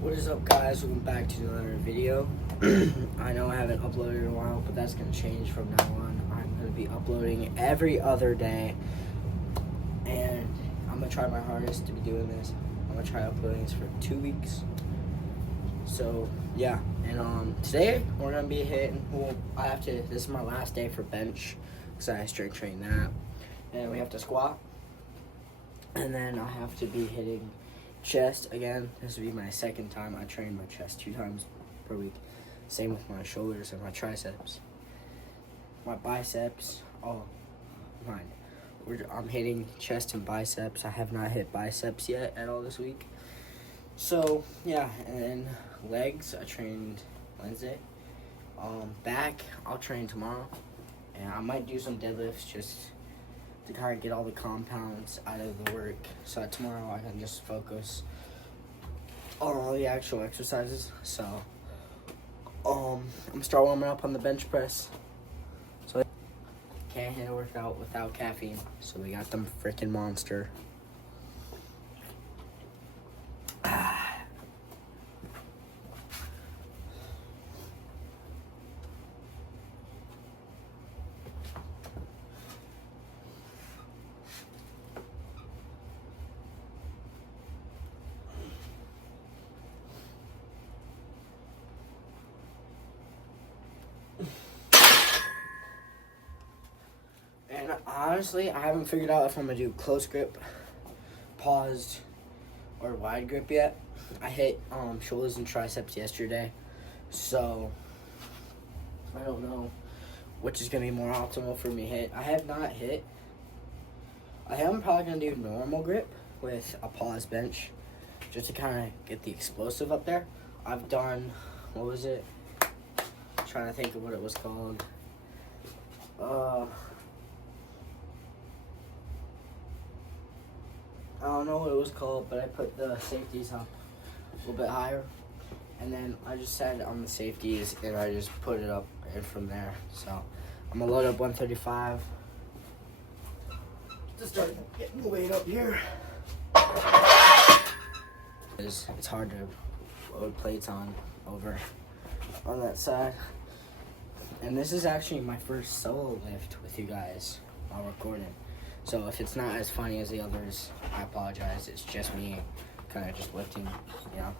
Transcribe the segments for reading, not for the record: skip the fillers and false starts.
What is up, guys? Welcome back to another video. I know I haven't uploaded in a while, but that's going to change from now on. I'm going to be uploading every other day, and I'm going to try my hardest to be doing this. I'm going to try uploading this for 2 weeks. So, yeah. And today, we're going to be hitting, this is my last day for bench, because I strength train that. And we have to squat. And then I have to be hitting chest again. This will be my second time. I train my chest 2 times per week. Same with my shoulders and my triceps. My biceps, I'm hitting chest and biceps. I have not hit biceps yet at all this week. So yeah, and then legs I trained Wednesday. Back I'll train tomorrow, and I might do some deadlifts just to kind of get all the compounds out of the work, so that tomorrow I can just focus on all the actual exercises. So I'm gonna start warming up on the bench press. So can't hit a workout without caffeine, so we got them freaking Monster. And honestly, I haven't figured out if I'm gonna do close grip, paused, or wide grip yet. I hit shoulders and triceps yesterday, so I don't know which is gonna be more optimal for me to hit. I have not hit. I am probably gonna do normal grip with a pause bench, just to kind of get the explosive up there. I've done, what was it? I'm trying to think of what it was called. I don't know what it was called, but I put the safeties up a little bit higher, and then I just sat it on the safeties and I just put it up and from there. So I'm gonna load up 135 to start getting the weight up here. It's hard to load plates on that side. And this is actually my first solo lift with you guys while recording. So if it's not as funny as the others, I apologize. It's just me kind of just lifting, you know.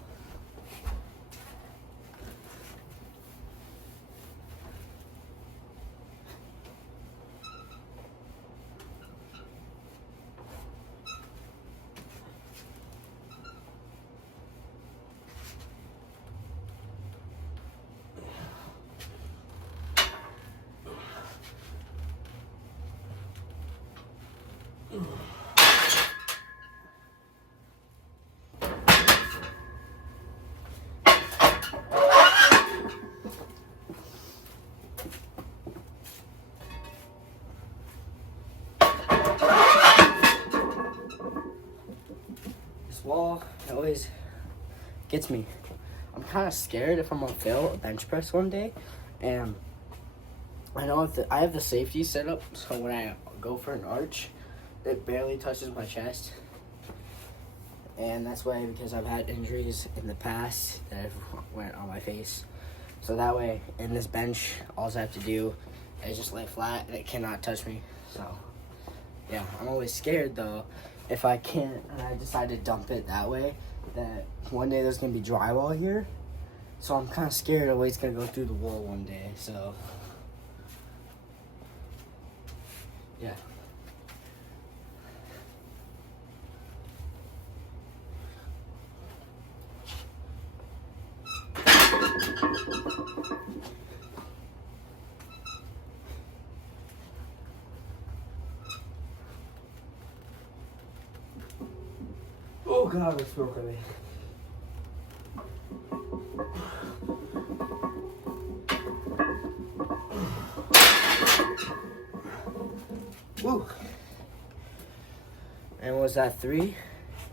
This wall, it always gets me. I'm kind of scared if I'm gonna fail a bench press one day, and I know I have the safety set up, so when I go for an arch, it barely touches my chest. And that's why, because I've had injuries in the past that have went on my face. So that way, in this bench, all I have to do is just lay flat and it cannot touch me. So yeah, I'm always scared though, if I can't and I decide to dump it that way, that one day there's gonna be drywall here. So I'm kind of scared the weight's gonna go through the wall one day, so yeah. Oh God, it's so heavy. Woo. And was that 3?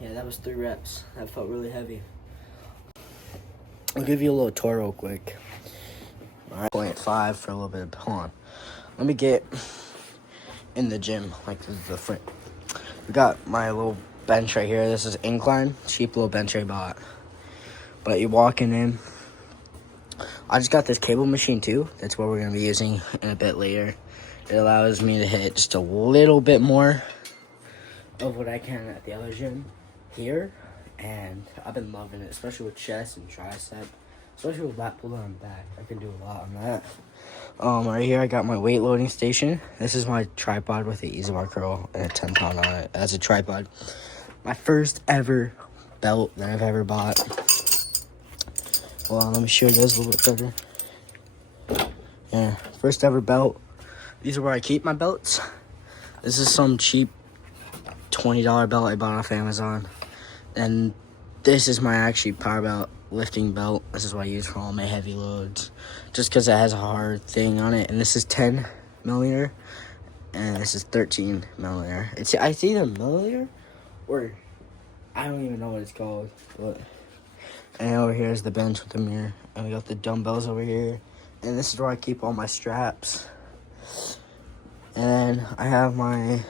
Yeah, that was 3 reps. That felt really heavy. I'll give you a little tour real quick. All right, 0.5 for a little bit. Hold on. Let me get in the gym, like the front. We got my little bench right here. This is incline, cheap little bench I bought. But you're walking in. I just got this cable machine too. That's what we're going to be using in a bit later. It allows me to hit just a little bit more of what I can at the other gym here. And I've been loving it, especially with chest and tricep. Especially with lat pull down and back. I can do a lot on that. Right here I got my weight loading station. This is my tripod with the Easy Bar curl and a 10-pound on it as a tripod. My first ever belt that I've ever bought. Hold on, let me show you guys a little bit better. Yeah, first ever belt. These are where I keep my belts. This is some cheap $20 belt I bought off Amazon. And this is my actually power belt, lifting belt. This is what I use for all my heavy loads. Just because it has a hard thing on it. And this is 10 millimeter. And this is 13 millimeter. It's either millimeter or I don't even know what it's called. But, and over here is the bench with the mirror. And we got the dumbbells over here. And this is where I keep all my straps. And I have my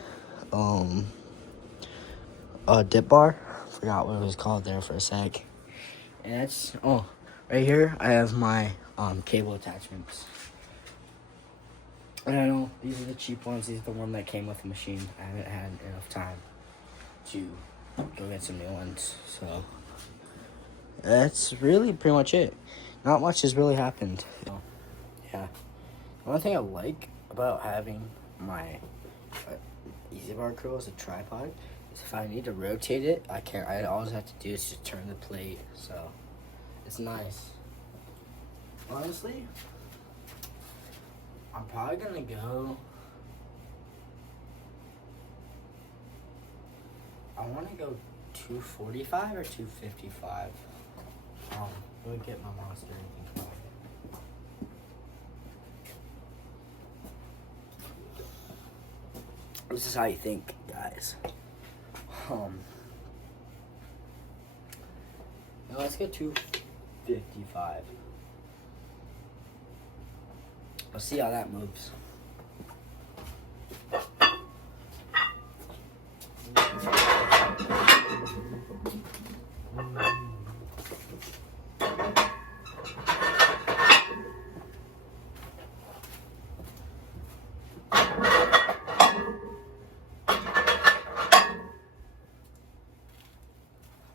dip bar. Forgot what it was called there for a sec. And that's, right here I have my cable attachments. And I know these are the cheap ones. These are the one that came with the machine. I haven't had enough time to go get some new ones. So that's really pretty much it. Not much has really happened. So, yeah. The only thing I like about having my Easy Bar curl as a tripod is if I need to rotate it, I can't. I always have to do is just turn the plate. So it's nice. Honestly, I'm probably gonna go. I want to go 245 or 255. Let me get my monster anything. This is how you think, guys. Now let's get 255. Let's see how that moves.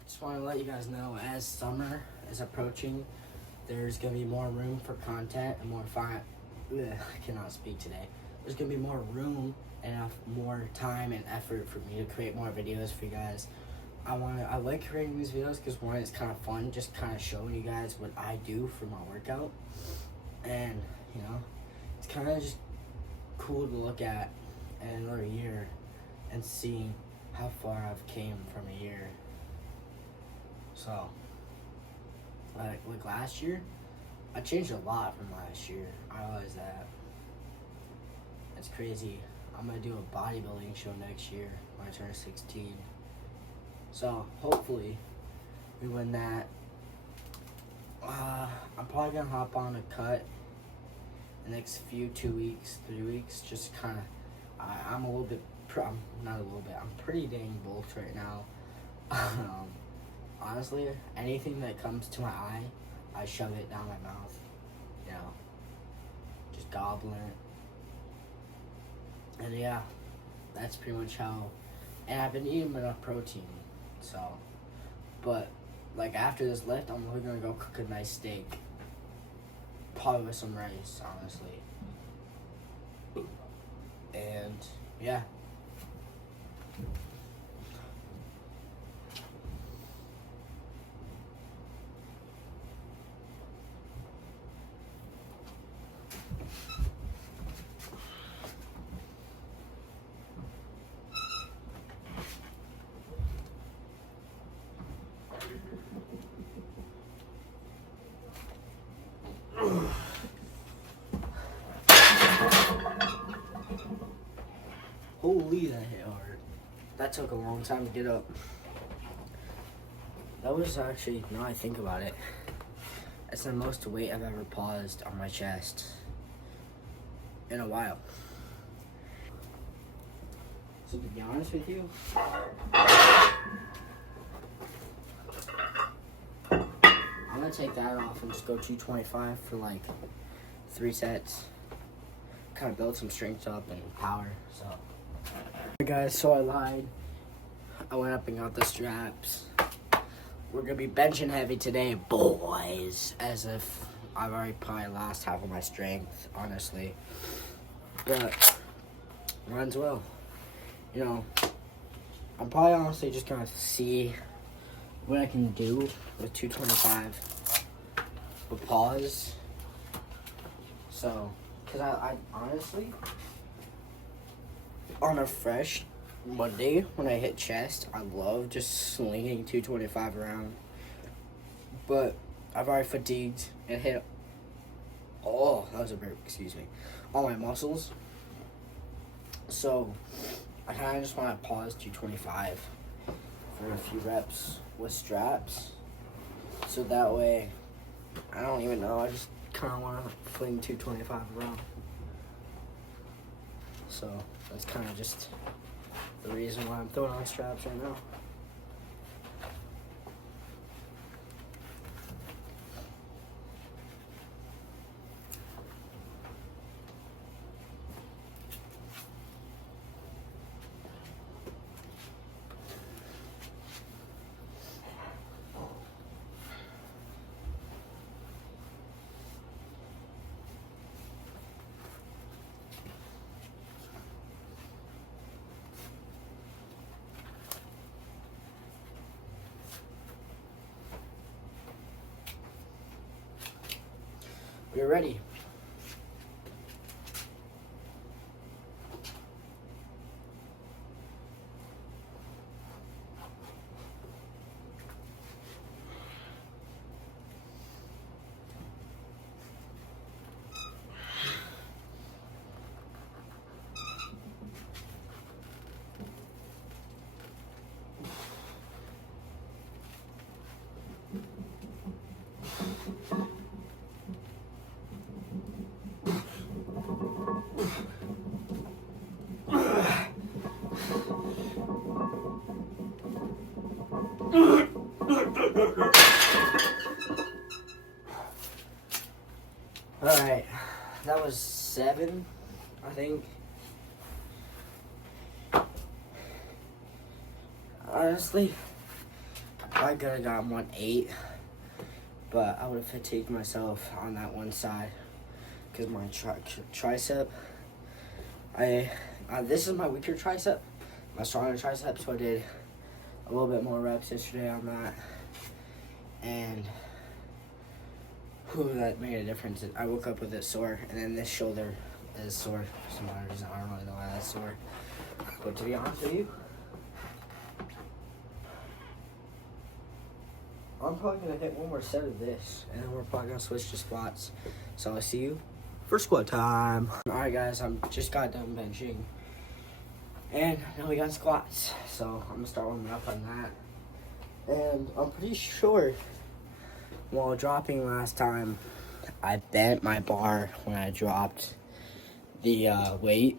Just want to let you guys know, as summer is approaching, there's going to be more room for content and more fun. I cannot speak today. There's going to be more room and more time and effort for me to create more videos for you guys. I like creating these videos because, one, it's kind of fun, just kind of showing you guys what I do for my workout. And, you know, it's kind of just cool to look at in another year and seeing how far I've came from a year. So, like last year, I changed a lot from last year. I realize that. It's crazy. I'm going to do a bodybuilding show next year when I turn 16. So, hopefully, we win that. I'm probably going to hop on a cut the next 2 weeks, 3 weeks. Just kind of, I'm a little bit, not a little bit, I'm pretty dang bulked right now. Honestly, anything that comes to my eye, I shove it down my mouth. You know, just gobbling it. And yeah, that's pretty much how. And I've been eating enough protein, so. But like after this lift, I'm really gonna go cook a nice steak, probably with some rice, honestly. And yeah. Holy, that hit hard. That took a long time to get up. That was actually, now I think about it, it's the most weight I've ever paused on my chest in a while. So to be honest with you, I'm gonna take that off and just go 225 for like 3 sets. Kind of build some strength up and power. So, hey guys, so I lied. I went up and got the straps. We're gonna be benching heavy today, boys. As if I've already probably lost half of my strength, honestly. But runs well. You know, I'm probably honestly just gonna see what I can do with 225 with pause. So, cause I honestly, on a fresh Monday when I hit chest, I love just slinging 225 around. But I've already fatigued and hit, oh, that was a burp, excuse me, all my muscles. So I kind of just want to pause 225 for a few reps with straps. So that way, I don't even know, I just kind of want to fling 225 around. So that's kind of just the reason why I'm throwing on straps right now. We're ready. Alright, that was 7, I think. Honestly, I could have gotten 1-8, but I would have fatigued myself on that one side because my tricep, this is my weaker tricep, my stronger tricep, so I did a little bit more reps yesterday on that, and that made a difference. I woke up with it sore, and then this shoulder is sore for some odd reason. I don't really know why that's sore, but to be honest with you, I'm probably gonna hit one more set of this, and then we're probably gonna switch to squats. So I'll see you for squat time. All right, guys, I'm just got done benching, and now we got squats. So I'm gonna start warming up on that, and I'm pretty sure while dropping last time, I bent my bar when I dropped the weight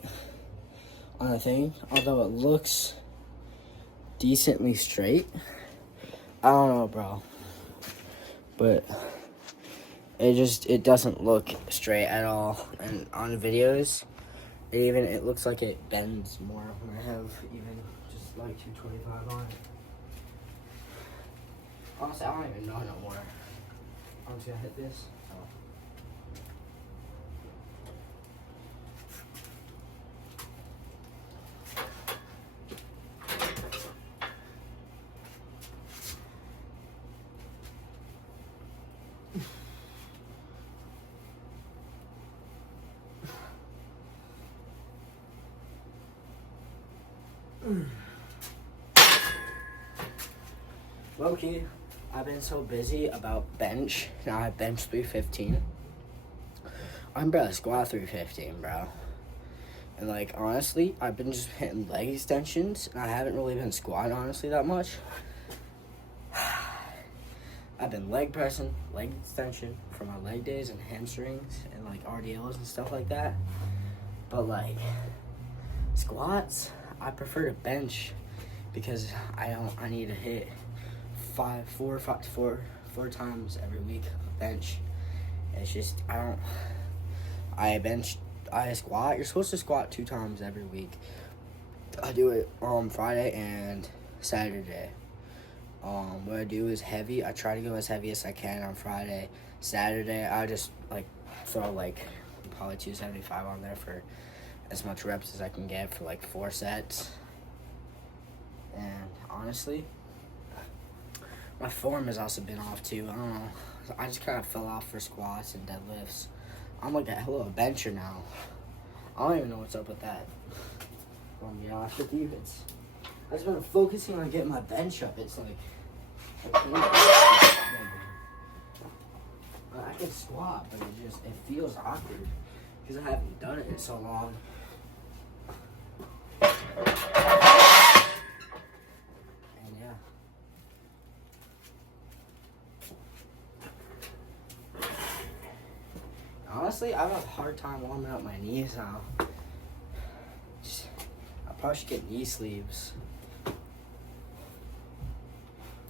on the thing, although it looks decently straight. I don't know, bro, but it doesn't look straight at all, and on the videos it looks like it bends more when I have even just like 225 on it. Honestly, I don't even know no more. I'm just gonna hit this. Low-key, I've been so busy about bench. Now I bench 315. I'm barely squat 315, bro. And like, honestly, I've been just hitting leg extensions, and I haven't really been squatting, honestly, that much. I've been leg pressing, leg extension for my leg days and hamstrings and like RDLs and stuff like that. But like, squats, I prefer to bench because I need to hit 4 times every week bench. It's just I squat. You're supposed to squat 2 times every week. I do it on Friday and Saturday. What I do is heavy. I try to go as heavy as I can on Friday. Saturday, I just throw probably 275 on there for as much reps as I can get for 4 sets. And honestly, my form has also been off too. I don't know. I just kind of fell off for squats and deadlifts. I'm like a hell of a bencher now. I don't even know what's up with that. To be honest with you, I've just been focusing on getting my bench up. It's I can squat, but it feels awkward because I haven't done it in so long. And yeah. Honestly, I have a hard time warming up my knees now. I probably should get knee sleeves. If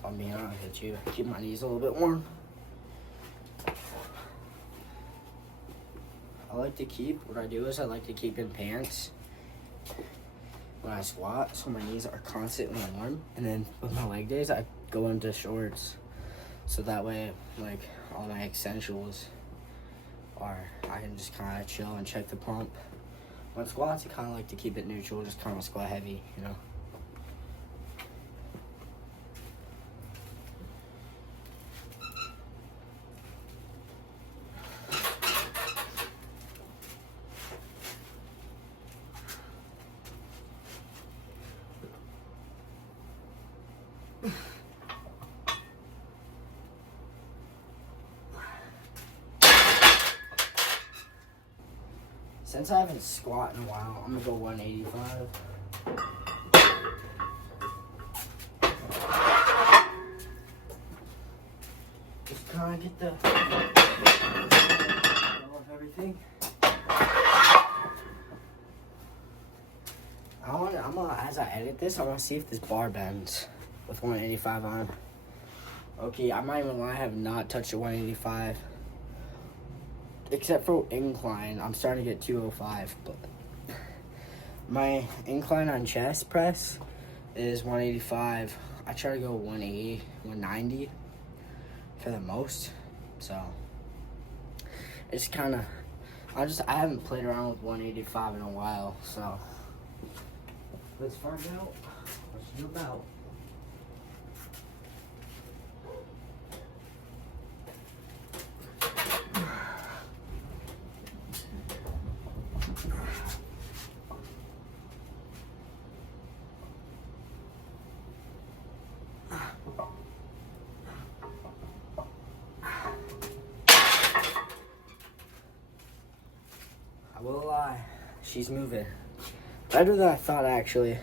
I'm being honest with you, keep my knees a little bit warm. What I do is I like to keep in pants when I squat, so my knees are constantly warm. And then with my leg days, I go into shorts, so that way, all my essentials I can just kind of chill and check the pump. On squats, I kind of like to keep it neutral, just kind of squat heavy, you know. Since I haven't squat in a while, I'm gonna go 185. Just kind of get the flow of everything. As I edit this, I want to see if this bar bends with 185 on. Okay, I'm not even lying, I have not touched a 185. Except for incline, I'm starting to get 205, but my incline on chest press is 185. I try to go 180, 190 for the most. So it's kind of, I haven't played around with 185 in a while. So let's find out what she's about. I will lie, she's moving better than I thought, actually.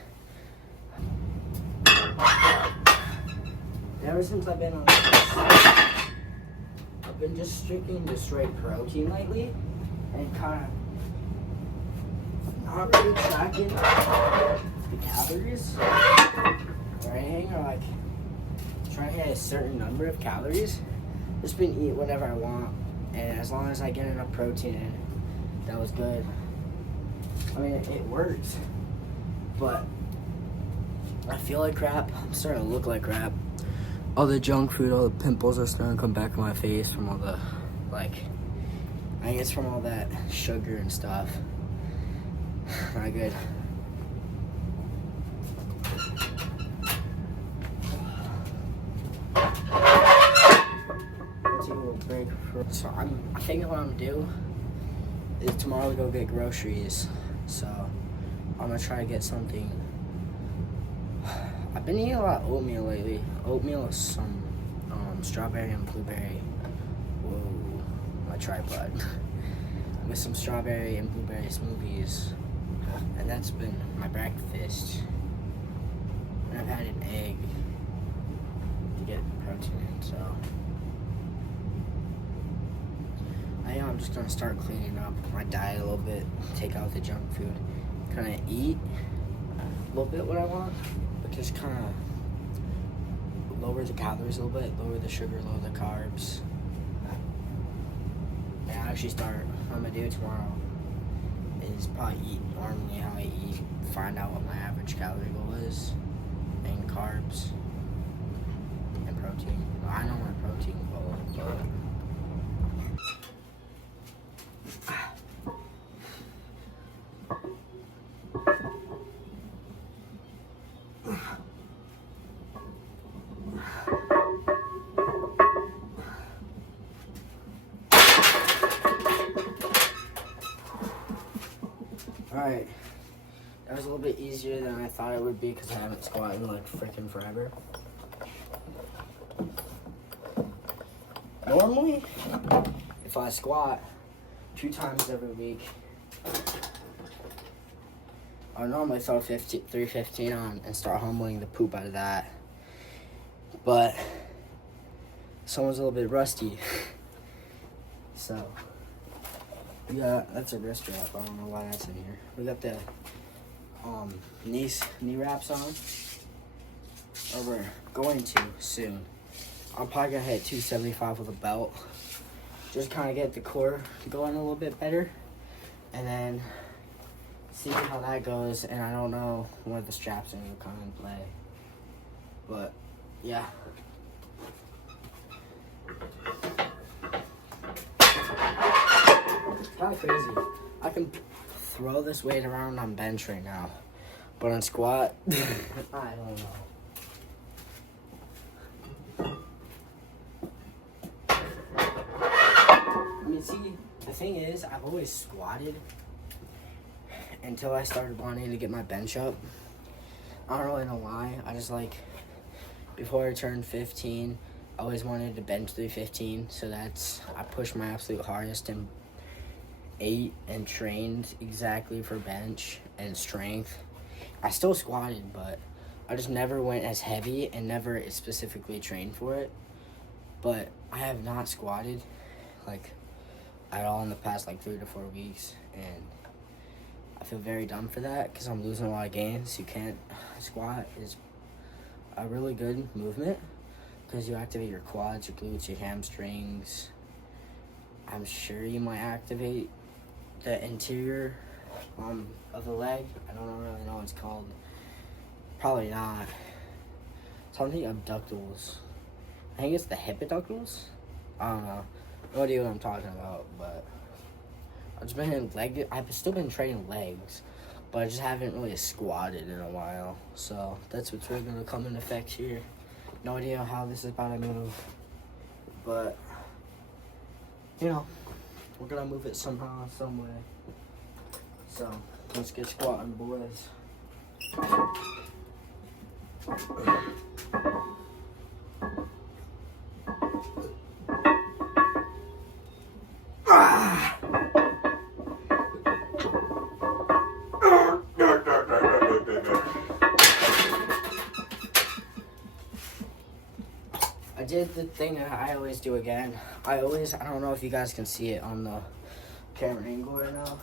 Ever since I've been on this, I've been just sticking to straight protein lately and kind of not really tracking the calories or anything, or trying to hit a certain number of calories. Just been eating whatever I want, and as long as I get enough protein in, that was good. I mean, it works, but I feel like crap. I'm starting to look like crap. All the junk food, all the pimples are starting to come back on my face from all the, I guess from all that sugar and stuff. Not good. Let's take a little break. So I think what I'm gonna do is tomorrow we go get groceries. So I'm gonna try to get something. I've been eating a lot of oatmeal lately. Oatmeal is some strawberry and blueberry. Whoa, my tripod. With some strawberry and blueberry smoothies. And that's been my breakfast. And I've had an egg to get protein in, so. I think I'm just gonna start cleaning up my diet a little bit, take out the junk food, kind of eat a little bit what I want, but just kind of lower the calories a little bit, lower the sugar, lower the carbs. And I actually start, what I'm gonna do tomorrow is probably eat normally how I eat, find out what my average calorie goal is, and carbs, and protein. Well, I know my protein goal, but alright, that was a little bit easier than I thought it would be because I haven't squatted in like freaking forever. Normally, if I squat 2 times every week, I would normally throw 315 on and start humbling the poop out of that. But someone's a little bit rusty. So, yeah, that's a wrist wrap. I don't know why that's in here. We got the knee wraps on. Or we're going to soon. I'm probably gonna hit 275 with a belt. Just kind of get the core going a little bit better. And then see how that goes. And I don't know where the straps are gonna come in play. But, yeah. It's kind of crazy. I can throw this weight around on bench right now. But on squat, I don't know. I mean, see, the thing is, I've always squatted until I started wanting to get my bench up. I don't really know why. I just like, before I turned 15, I always wanted to bench 315. So I pushed my absolute hardest and ate and trained exactly for bench and strength. I still squatted, but I just never went as heavy and never specifically trained for it. But I have not squatted like at all in the past like 3 to 4 weeks, and I feel very dumb for that because I'm losing a lot of gains. You can't squat is a really good movement because you activate your quads, your glutes, your hamstrings. I'm sure you might activate the interior of the leg. I don't really know what it's called. Probably not. Something abductors. I think it's the hip abductors. I don't know. No idea what I'm talking about, but I've just been in I've still been training legs, but I just haven't really squatted in a while. So that's what's really gonna come into effect here. No idea how this is about to move, but you know, we're gonna move it somehow, some way. So let's get squatting, boys. I did the thing that I always do again. I don't know if you guys can see it on the camera angle right now.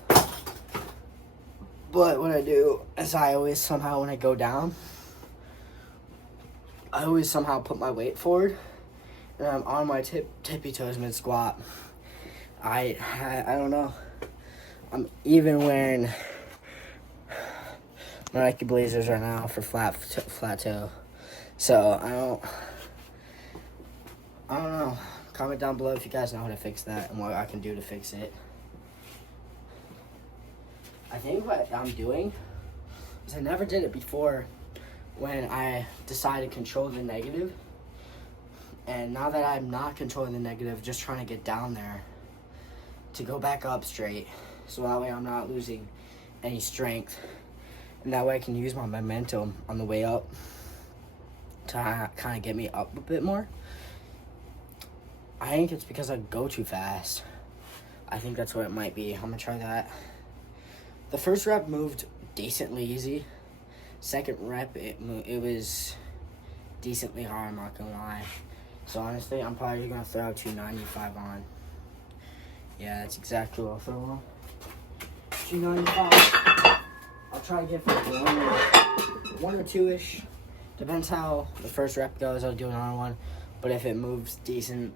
But what I do is I always somehow, when I go down, I always somehow put my weight forward. And I'm on my tippy toes mid squat. I don't know. I'm even wearing my Nike Blazers right now for flat toe. So I don't know. Comment down below if you guys know how to fix that and what I can do to fix it. I think what I'm doing is I never did it before when I decided to control the negative. And now that I'm not controlling the negative, just trying to get down there to go back up straight. So that way I'm not losing any strength. And that way I can use my momentum on the way up to kind of get me up a bit more. I think it's because I go too fast. I think that's what it might be. I'm going to try that. The first rep moved decently easy. Second rep, it was decently hard, I'm not going to lie. So honestly, I'm probably going to throw 295 on. Yeah, that's exactly what I'll throw on. 295. I'll try to get for one or two-ish Depends how the first rep goes, I'll do another one. But if it moves decent,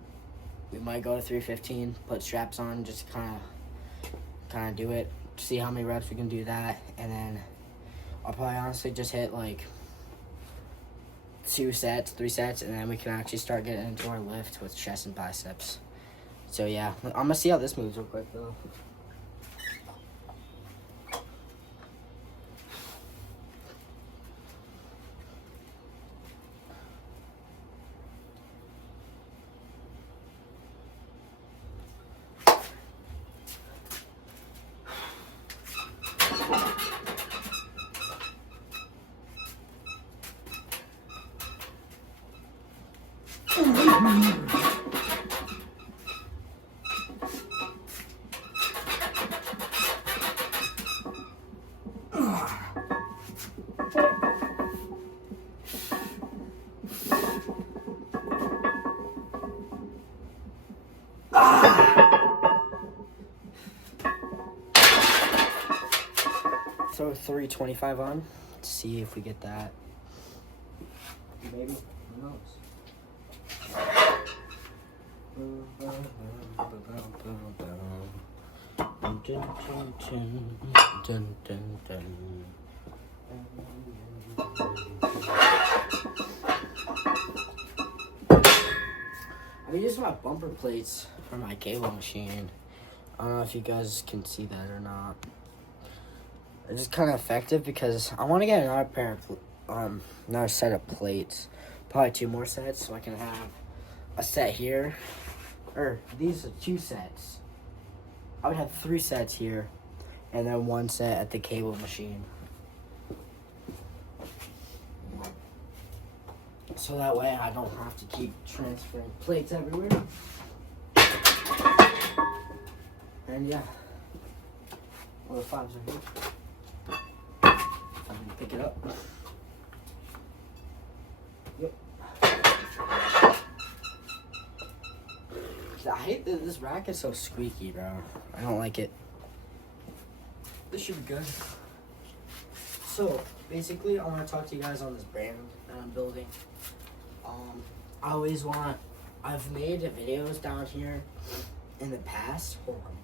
we might go to 315, put straps on, just kind of do it, see how many reps we can do that, and then I'll probably honestly just hit like 2 sets, 3 sets, and then we can actually start getting into our lift with chest and biceps. So yeah, I'm gonna see how this moves real quick though. Throw 325 on to see if we get that. Maybe. Who knows? I used my bumper plates for my cable machine. I don't know if you guys can see that or not. It's just kind of effective because I want to get another set of plates, probably 2 more sets, so I can have a set here, or these are 2 sets. I would have 3 sets here, and then 1 set at the cable machine. So that way I don't have to keep transferring plates everywhere. And yeah, all the 5s are here. I'm gonna pick it up. Yep. I hate that this rack is so squeaky, bro. I don't like it. This should be good. So, basically, I want to talk to you guys on this brand that I'm building. I've made videos down here in the past. Hold on.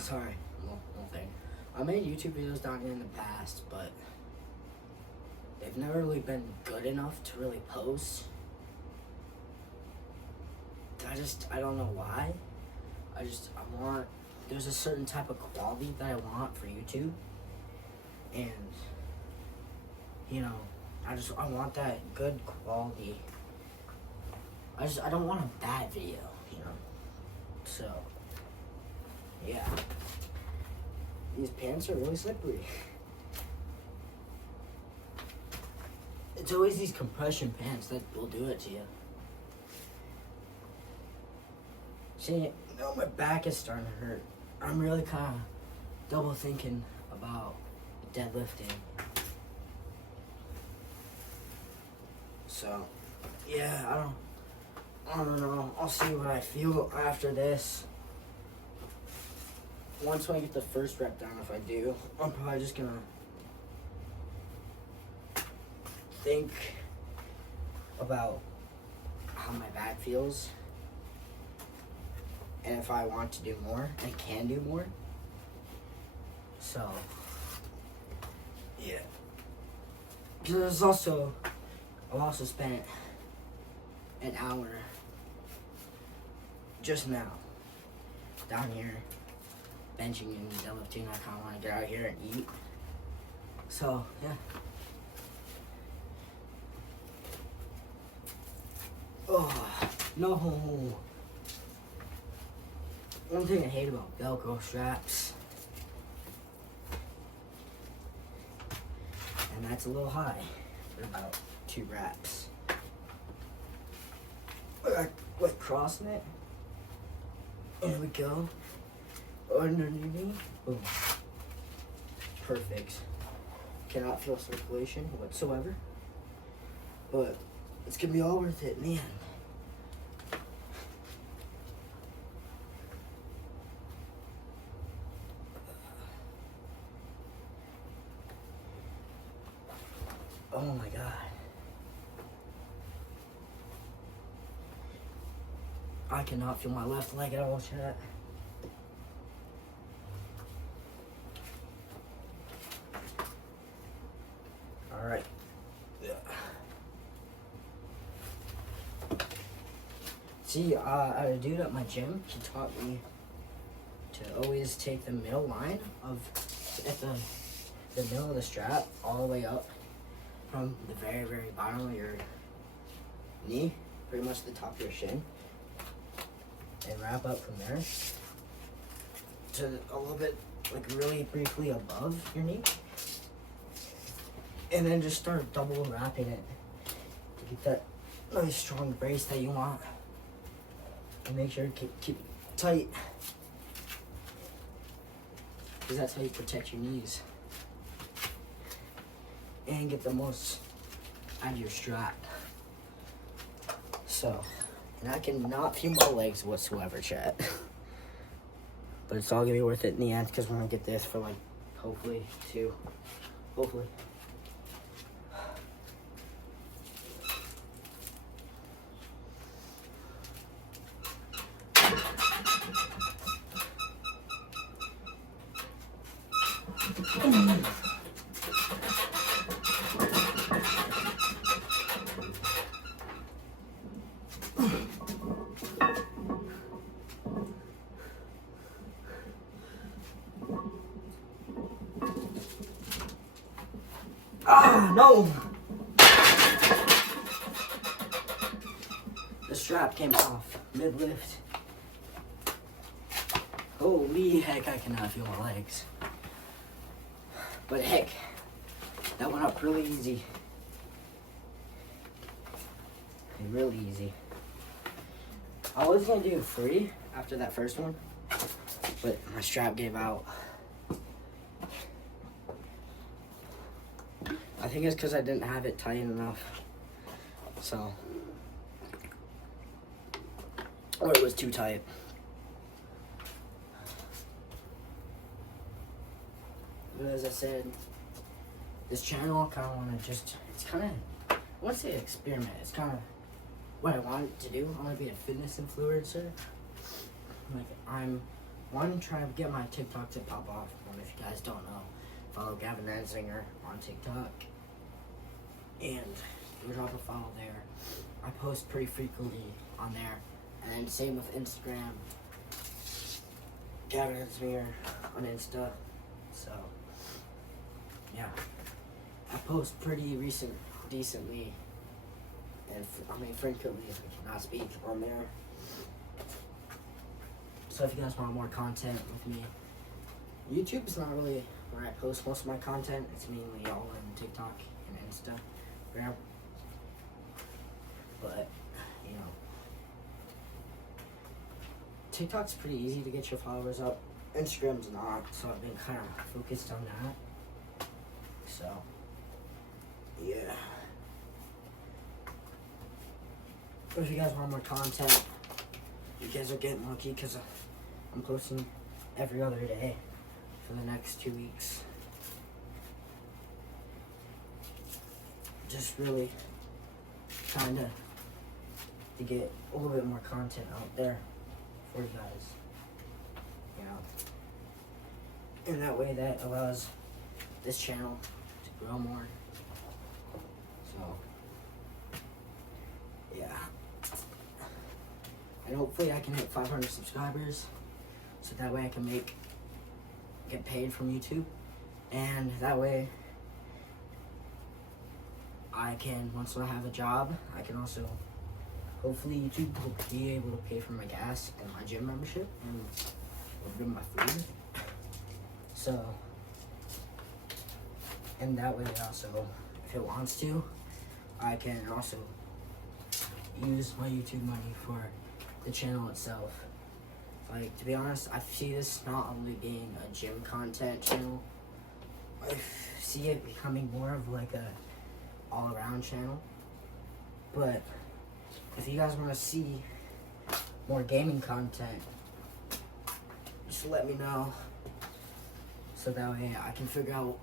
Sorry, no thing. I made YouTube videos down here in the past, but they've never really been good enough to really post. I don't know why. There's a certain type of quality that I want for YouTube. And, I want that good quality. I don't want a bad video, So, yeah. These pants are really slippery. It's always these compression pants that will do it to you. See, my back is starting to hurt. I'm really kind of double thinking about deadlifting. So, yeah, I don't know. I'll see what I feel after this. Once I get the first rep down, if I do, I'm probably just gonna think about how my back feels and if I want to do more and can do more. So, yeah. Because I've also spent an hour just now down here benching and deadlifting. I kind of want to get out here and eat. So, yeah. Oh, no. One thing I hate about Velcro straps, and that's a little high for about 2 reps. Like crossing it. There we go. Underneath. Boom. Perfect. Cannot feel circulation whatsoever. But it's gonna be all worth it, man. Oh my god. I cannot feel my left leg at all, chat. Alright. See, a dude at my gym, he taught me to always take the middle line of at the middle of the strap all the way up from the very, very bottom of your knee, pretty much the top of your shin, and wrap up from there to a little bit, like really briefly above your knee, and then just start double wrapping it to get that nice strong brace that you want, and make sure to keep it tight, because that's how you protect your knees and get the most out of your strap. So, and I cannot feel my legs whatsoever, chat. But it's all gonna be worth it in the end, because we're gonna get this for like, hopefully, hopefully. Ah, no! The strap came off mid-lift. Holy heck, I cannot feel my legs. But heck, that went up really easy. Really easy. I was gonna do 3 after that first one, but my strap gave out. I think it's because I didn't have it tight enough. So, or it was too tight. But as I said, this channel I kind of want to just, it's kind of, I want to say experiment. It's kind of what I want to do. I want to be a fitness influencer. Like, I'm wanting to try to get my TikTok to pop off. If you guys don't know, follow Gavin Renzinger on TikTok. And go drop a follow there. I post pretty frequently on there. And then same with Instagram. Gavin Renzinger on Insta. So, yeah. I post pretty decently. And frequently, if I cannot speak on there. So if you guys want more content with me, YouTube's not really where I post most of my content. It's mainly all on TikTok and Instagram. But, you know, TikTok's pretty easy to get your followers up. Instagram's not, so I've been kind of focused on that. So, yeah. But if you guys want more content, you guys are getting lucky, because I'm posting every other day for the next 2 weeks. Just really trying to get a little bit more content out there for you guys, you know. And that way, that allows this channel to grow more. So, yeah. And hopefully I can hit 500 subscribers, so that way I can get paid from YouTube. And that way I can, once I have a job, I can also, hopefully YouTube will be able to pay for my gas and my gym membership and a little bit of my food. So, and that way also, if it wants to, I can also use my YouTube money for the channel itself. Like, to be honest, I see this not only being a gym content channel, I see it becoming more of like a all-around channel. But if you guys want to see more gaming content, just let me know, so that way I can figure out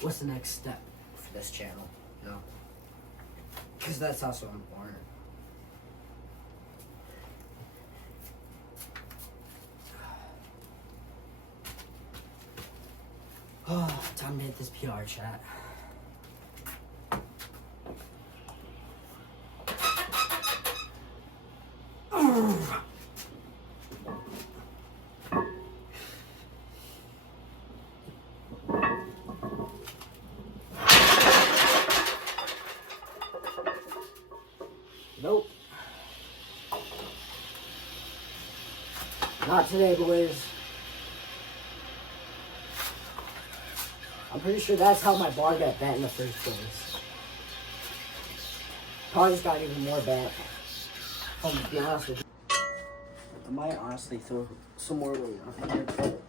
what's the next step this channel, you know, because that's also important. Oh, time to hit this PR chat. Nope. Not today, boys. I'm pretty sure that's how my bar got bent in the first place. Probably just got even more bent. To be honest with you. I might honestly throw some more weight on here, but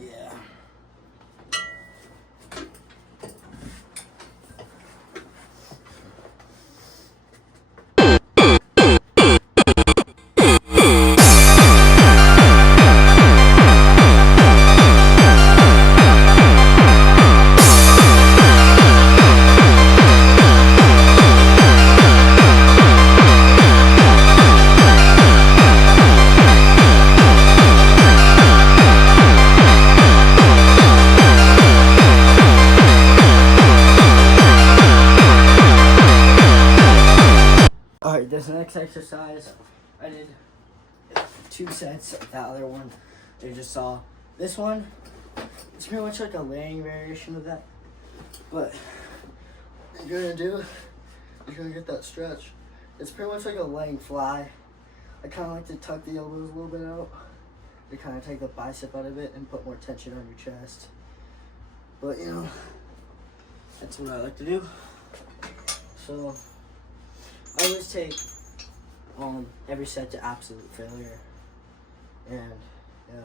yeah. Alright, this next exercise, I did 2 sets of that other one you just saw. This one, it's pretty much like a laying variation of that. But what you're gonna do, you're gonna get that stretch. It's pretty much like a laying fly. I kind of like to tuck the elbows a little bit out to kind of take the bicep out of it and put more tension on your chest. But you know, that's what I like to do. So I always take every set to absolute failure, and yeah.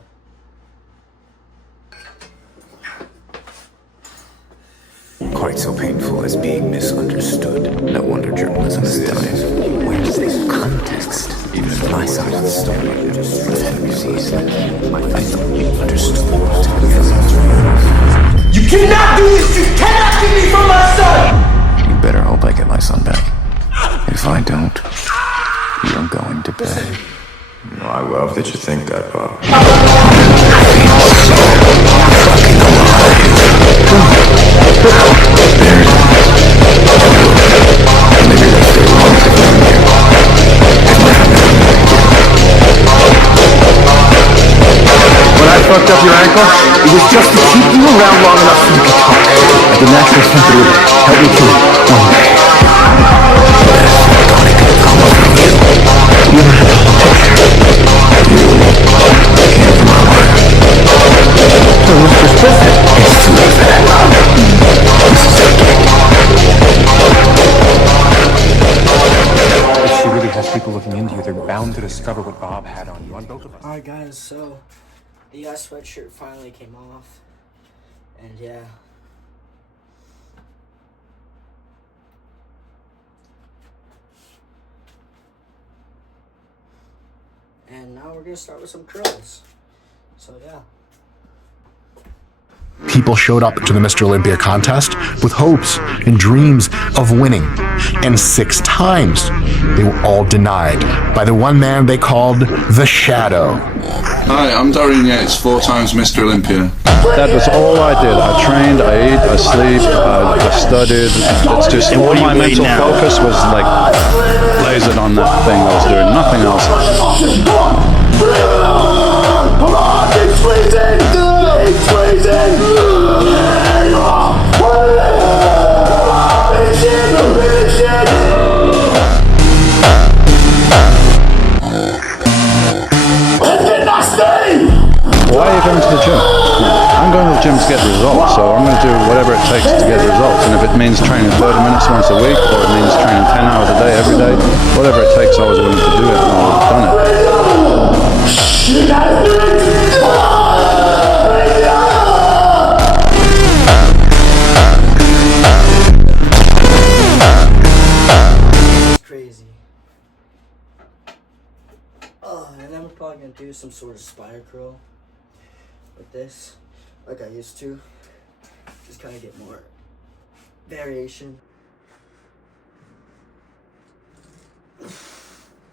Quite so painful as being misunderstood. No wonder journalism is dying. Where does this context? Even if my side of the story is NBC's, I thought you understood the world. You cannot do this! You cannot keep me from my son! You better hope I get my son back. If I don't, you're going to pay. No, I love that you think that, Bob. When I fucked up your ankle, it was just to keep you around long enough so you could talk. I didn't actually think it would help me through one day. You don't have to hold picture. You came from my life. So Mr. Bicep, it's too late for that. This is if she really has people looking into you, they're bound to discover what Bob had on you, on both of us. Alright guys, so the sweatshirt finally came off, and yeah. And now we're gonna start with some curls. So yeah. People showed up to the Mr. Olympia contest with hopes and dreams of winning. And 6 times, they were all denied by the one man they called the Shadow. Hi, I'm Dorian Yates, 4 times Mr. Olympia. That was all I did. I trained, I ate, I sleep, I studied. It's just all my mental focus was like lasered on that thing I was doing, nothing else. Come on, it's freezing! It's freezing! Why are you going to the gym? I'm going to the gym to get results, so I'm going to do whatever it takes to get results. And if it means training 30 minutes once a week, or it means training 10 hours a day, every day, whatever it takes, I was willing to do it, and I've done it. It's crazy. Oh, and then we're probably gonna do some sort of spider curl with this. like I used to. Just kind of get more variation.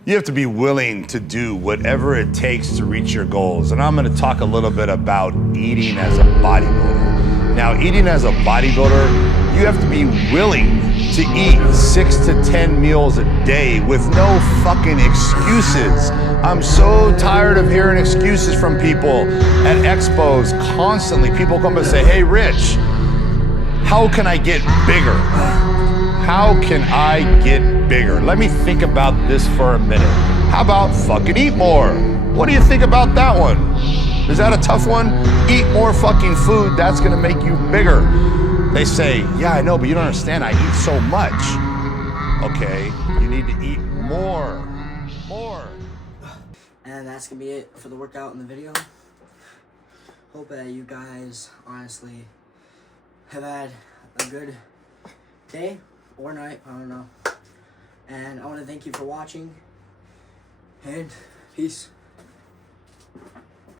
You have to be willing to do whatever it takes to reach your goals. And I'm gonna talk a little bit about eating as a bodybuilder. Now, eating as a bodybuilder, you have to be willing to eat 6 to 10 meals a day with no fucking excuses. I'm so tired of hearing excuses from people at expos constantly. People come and say, hey, Rich, how can I get bigger? How can I get bigger? Let me think about this for a minute. How about fucking eat more? What do you think about that one? Is that a tough one? Eat more fucking food, that's gonna make you bigger. They say, yeah, I know, but you don't understand, I eat so much. Okay, you need to eat more. And that's gonna be it for the workout and the video. Hope that you guys honestly have had a good day or night, I don't know. And I want to thank you for watching, and peace.